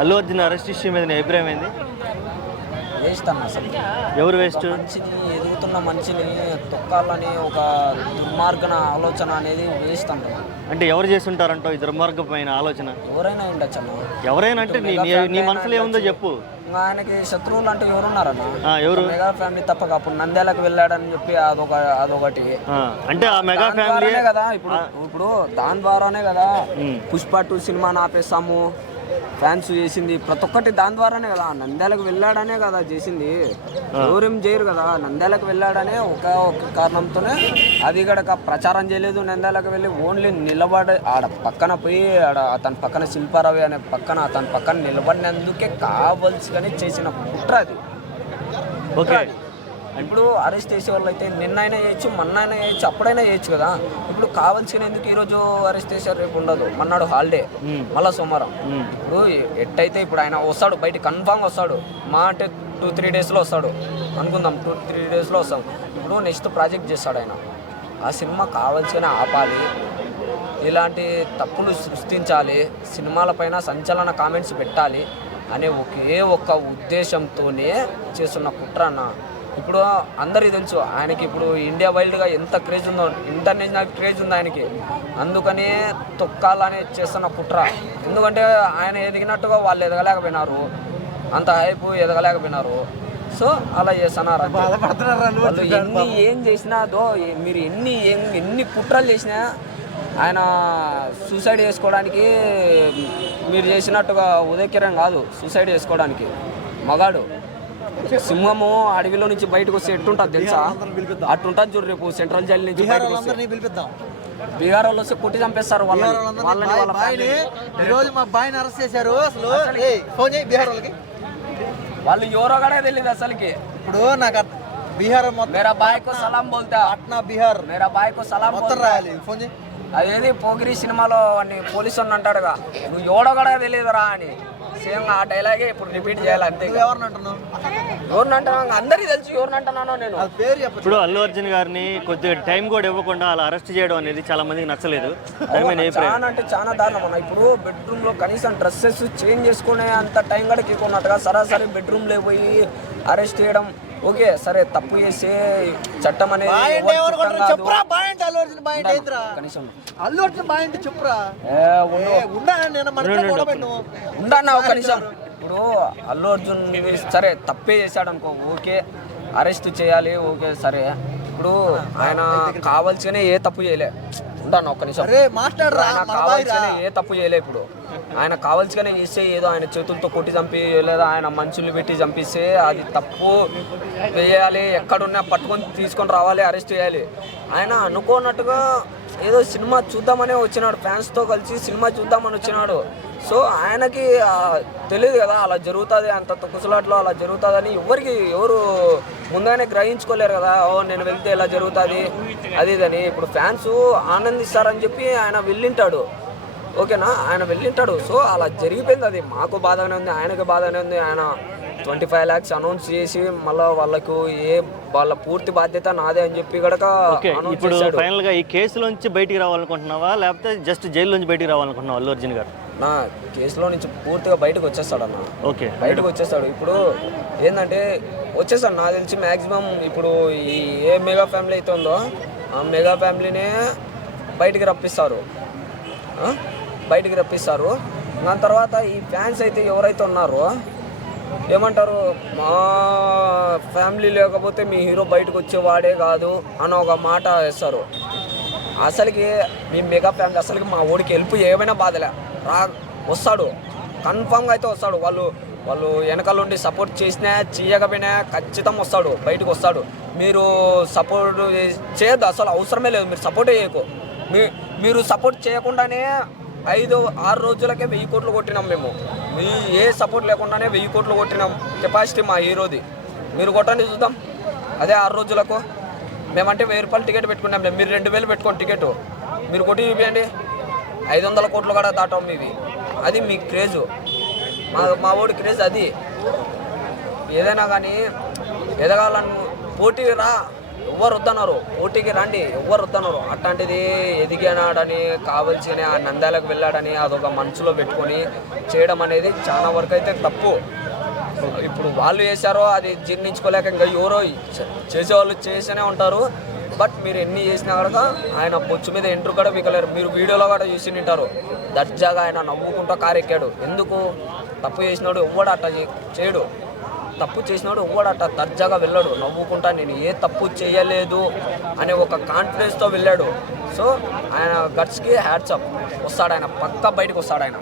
Allu Arjun arrest issue మీద నీ అభిప్రాయం ఏంది? వేస్ట్ అన్న అసలు. ఎవరు వేస్ట్? మనిషిని ఎదుగుతున్న మనిషిని తొక్కాలని ఒక దుర్మార్గన ఆలోచన అనేది వేస్ట్ అంట. అంటే ఎవరు చేస్తుంటారంటో ఈ దుర్మార్గమైన ఆలోచన? ఎవరైనా ఉండొచ్చు అన్న. ఎవరైనా అంటే నీ మనసులో ఏముందో చెప్పు. ఆయనకి శత్రువులు అంటే ఎవరున్నారన్న? ఎవరు? మెగా ఫ్యామిలీ తప్పక అప్పుడు నంద్యాలకు వెళ్ళాడని చెప్పి అదొకటి. అంటే ఆ మెగా ఫ్యామిలీ కదా ఇప్పుడు దాని ద్వారానే కదా పుష్ప 2 సినిమాని ఆపేస్తాము ఫ్యాన్స్ చేసింది. ప్రతి ఒక్కటి దాని ద్వారానే కదా. నంద్యాలకు వెళ్ళాడనే కదా చేసింది. ఎవరేం చేయరు కదా. నంద్యాలకు వెళ్ళాడనే ఒక కారణంతోనే అది గడక ప్రచారం చేయలేదు. నంద్యాలకు వెళ్ళి ఓన్లీ నిలబడి ఆడ పక్కన పోయి అతని పక్కన శిల్పారావి అనే అతని పక్కన నిలబడినందుకే కావలసిగానే చేసిన కుట్ర అది. ఓకే, ఇప్పుడు అరెస్ట్ చేసే వాళ్ళు అయితే నిన్నైనా చేయొచ్చు, మొన్నైనా చేయొచ్చు, అప్పుడైనా చేయొచ్చు కదా. ఇప్పుడు కావాల్సిన ఎందుకు ఈరోజు అరెస్ట్ చేశారు, రేపు ఉండదు, మన్నాడు హాలిడే, మళ్ళీ సోమవారం. ఇప్పుడు ఎట్టయితే ఇప్పుడు ఆయన వస్తాడు బయట, కన్ఫామ్ వస్తాడు. మా అంటే 2-3 డేస్లో వస్తాడు అనుకుందాం. 2-3 డేస్లో వస్తాం. ఇప్పుడు నెక్స్ట్ ప్రాజెక్ట్ చేస్తాడు ఆయన. ఆ సినిమా కావాల్సిన ఆపాలి, ఇలాంటి తప్పులు సృష్టించాలి, సినిమాలపైన సంచలన కామెంట్స్ పెట్టాలి అనే ఒకే ఒక్క ఉద్దేశంతోనే చేస్తున్న కుట్ర అన్న. ఇప్పుడు అందరికీ తెలుసు ఆయనకి ఇప్పుడు ఇండియా వైల్డ్గా ఎంత క్రేజ్ ఉందో, ఇంటర్నేషనల్ క్రేజ్ ఉంది ఆయనకి. అందుకనే తొక్కాలని చేస్తున్న కుట్ర. ఎందుకంటే ఆయన ఎదిగినట్టుగా వాళ్ళు ఎదగలేకపోయినారు, అంత హైపు ఎదగలేకపోయినారు. సో అలా చేస్తున్నారు. వాళ్ళు ఏం చేసినాదో, మీరు ఎన్ని కుట్రలు చేసినా ఆయన సూసైడ్ చేసుకోవడానికి మీరు చేసినట్టుగా ఉదయ్ కిరణ్ కాదు సూసైడ్ చేసుకోవడానికి. మగాడు సింహము అడవిలో నుంచి బయటకు వస్తే ఎట్టుంటుంది తెలుసా? అట్టుంటుంది చూడు. రేపు సెంట్రల్ జైలు నుంచి బయటకు బీహార్ వాళ్ళు వస్తే కొట్టి చంపేస్తారు వాళ్ళు ఎవరో కూడా తెలియదు అసలుకి. ఇప్పుడు నాకు బీహార్ మేరా బాయ్ కో సలాం బోల్తా, పట్నా బీహార్ మేరా బాయ్ కో సలాం రాయాలి. ఫోన్ చేయి. అదేది పోగిరి సినిమాలో వాడిని పోలీసు అని అంటాడుగా, నువ్వు ఎవడో కూడా తెలియదురా అని. సేమ్ ఆ డైలాగే ఇప్పుడు రిపీట్ చేయాలి అంతే. ఎవరినంటున్నావు? అందరికీ తెలుసు ఎవరినంటున్నానో నేను. ఇప్పుడు అల్లు అర్జున్ గారిని కొద్దిగా టైం కూడా ఇవ్వకుండా అలా అరెస్ట్ చేయడం అనేది చాలా మందికి నచ్చలేదు. చాలా అంటే చాలా దారుణం అన్న. ఇప్పుడు బెడ్రూమ్ లో కనీసం డ్రెస్సెస్ చేంజ్ చేసుకునే అంత టైం కూడా కేకున్నట్టుగా సరాసరి బెడ్రూమ్ లో పోయి అరెస్ట్ చేయడం. ఓకే సరే, తప్పు చేసే చట్టం అనేది ఉండన్నా ఒక నిమిషం. ఇప్పుడు అల్లు అర్జున్ సరే తప్పే చేశాడు అనుకో, ఓకే అరెస్ట్ చేయాలి, ఓకే సరే. ఇప్పుడు ఆయన కావాల్సిగానే ఏ తప్పు చేయలే. ఉంటాను ఒక్క నిమిషం. ఆయన కావాల్సిగానే ఏ తప్పు చేయలే. ఇప్పుడు ఆయన కావాల్సిగానే చేస్తే ఏదో ఆయన చేతులతో కొట్టి చంపి లేదా ఆయన మనుషులు పెట్టి చంపిస్తే అది తప్పు వేయాలి. ఎక్కడున్నా పట్టుకొని తీసుకొని రావాలి, అరెస్ట్ చేయాలి. ఆయన అనుకోనట్టుగా ఏదో సినిమా చూద్దామనే వచ్చినాడు, ఫ్యాన్స్తో కలిసి సినిమా చూద్దామని వచ్చినాడు. సో ఆయనకి తెలియదు కదా అలా జరుగుతుంది, అంత తొక్కుసలాట్లో అలా జరుగుతుందని ఎవరు ముందుగానే గ్రహించుకోలేరు కదా. నేను వెళ్తే ఇలా జరుగుతుంది అది ఇదని. ఇప్పుడు ఫ్యాన్స్ ఆనందిస్తారని చెప్పి ఆయన వెళ్ళింటాడు, ఓకేనా, ఆయన వెళ్ళింటాడు. సో అలా జరిగిపోయింది. అది మాకు బాధగానే ఉంది, ఆయనకు బాధగానే ఉంది. ఆయన 25 lakhs అనౌన్స్ చేసి మళ్ళీ వాళ్ళ పూర్తి బాధ్యత నాదే అని చెప్పి కనుక. ఇప్పుడు ఫైనల్ గా ఈ కేసులోంచి బయటికి రావాలనుకుంటున్నావా లేకపోతే జస్ట్ జైలు నుంచి బయటికి రావాలనుకుంటున్నావా అల్లు అర్జున్ గారు? నా కేసులో నుంచి పూర్తిగా బయటకు వచ్చేస్తాడు అన్న. ఓకే, బయటకు వచ్చేస్తాడు. ఇప్పుడు ఏంటంటే వచ్చేస్తాడు నాకు తెలిసి మ్యాక్సిమం. ఇప్పుడు ఈ ఏ మెగా ఫ్యామిలీ అయితే ఉందో ఆ మెగా ఫ్యామిలీనే బయటికి రప్పిస్తారు. దాని తర్వాత ఈ ఫ్యాన్స్ అయితే ఎవరైతే ఉన్నారో ఏమంటారు, మా ఫ్యామిలీ లేకపోతే మీ హీరో బయటకు వచ్చేవాడే కాదు అని ఒక మాట వేస్తారు. అసలుకి మీ మెగా ఫ్యామిలీ అసలుకి మా ఊడికి హెల్ప్ ఏమైనా బాధలే వస్తాడు, కన్ఫామ్గా అయితే వస్తాడు. వాళ్ళు వెనకాల ఉండి సపోర్ట్ చేసినా చేయకపోయినా ఖచ్చితంగా వస్తాడు, బయటకు వస్తాడు. మీరు సపోర్ట్ చేయొద్దు, అసలు అవసరమే లేదు. మీరు సపోర్టే చేయకు. మీరు సపోర్ట్ చేయకుండానే 5-6 రోజులకే 1000 కోట్లు కొట్టినాం మేము. మీ ఏ సపోర్ట్ లేకుండానే 1000 కోట్లు కొట్టినాం కెపాసిటీ మా హీరోది. మీరు కొట్టండి చూద్దాం. అదే 6 రోజులకు మేమంటే 1000 రూపాయలు టికెట్ పెట్టుకున్నాం. మీరు 2000 పెట్టుకోండి టికెట్. మీరు కొట్టి చూపించండి, 500 కోట్లు కూడా దాటాం మీవి. అది మీ క్రేజు, మా ఓడి క్రేజ్ అది. ఏదైనా కానీ ఎదగాలని పోటీ రా, ఎవరు వద్దన్నారు, పోటీకి రండి, ఎవరు వద్దన్నారు. అట్లాంటిది ఎదిగానాడని కావాల్సిన ఆ నంద్యాలకు వెళ్ళాడని అదొక మనసులో పెట్టుకొని చేయడం అనేది చాలా వరకు అయితే తప్పు. ఇప్పుడు వాళ్ళు చేశారో అది జీర్ణించుకోలేక ఇంకా ఎవరో చేసేవాళ్ళు చేస్తూనే ఉంటారు. బట్ మీరు ఎన్ని చేసినా కూడా ఆయన బొచ్చు మీద ఎంట్రు కూడా పీకలేరు. మీరు వీడియోలో కూడా చూసి ఉంటారు, దర్జాగా ఆయన నవ్వుకుంటూ కారెక్కాడు. ఎందుకు? తప్పు చేసినాడు ఎవ్వడు అట్ట చేయడు. తప్పు చేసినాడు ఎవ్వడు అట్ట దర్జాగా వెళ్ళాడు, నవ్వుకుంటా నేను ఏ తప్పు చేయలేదు అనే ఒక కాన్ఫిడెన్స్తో వెళ్ళాడు. సో ఆయన గట్స్కి హ్యాట్స్ అప్. వస్తాడు ఆయన, పక్కా బయటకు వస్తాడు ఆయన.